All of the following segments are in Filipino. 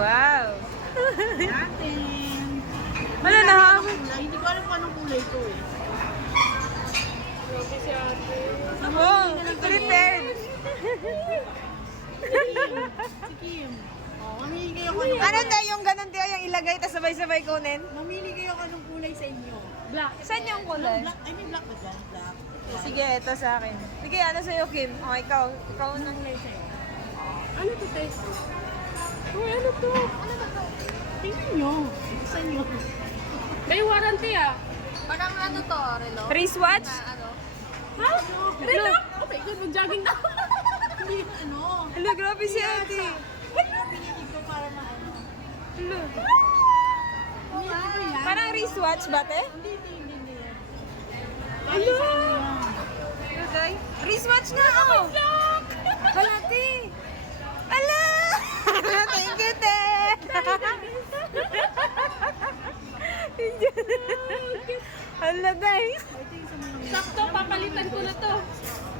Wow. Natin. Ano na? Hindi ko alam kung anong kulay ito eh. Oh, prepared. Si Kim. Oh, mamili kayo kung anong Ano tayo yung ganun tayo yung ilagay tapos sabay-sabay kunin? Mamili kayo kung anong kulay sa inyo. Black. Saan yung kulay? Black. Ay, may black ba dyan? Black. Sige, ito sa akin. Sige, ano sa'yo, Kim? O, ikaw. Ikaw nang sa'yo. Ano to, Tess? Uy, ano to? Tingnan nyo. Saan nyo? May warranty ah. Parang ano to, relo? Wristwatch? Ano? Ha? Relo? Oh my God, mag-jogging na. Hindi, ano? Hello, grabe si ate. Pininig ko para maano. Hello. Hindi ko yan. Parang wristwatch ba, te? Hindi. Ano sa inyo yan? Okay. Wristwatch nga ako. Hala, te. Ala! Thank you, te. Hala, guys. Sakto, papalitan ko na to.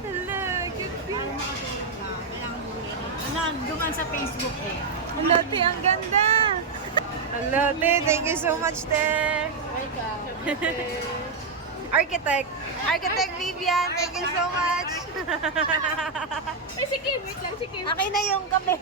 Hala, cute. Para makatulog ka. Kailangan bumili. Ano, duman sa Facebook eh. Hala, te, ang ganda. Hala, te. Thank you so much, te. Welcome. Architect. Architect Vivian, thank you so much. Ay, si Kim. Wait lang, si Kim. Akin na yung kape.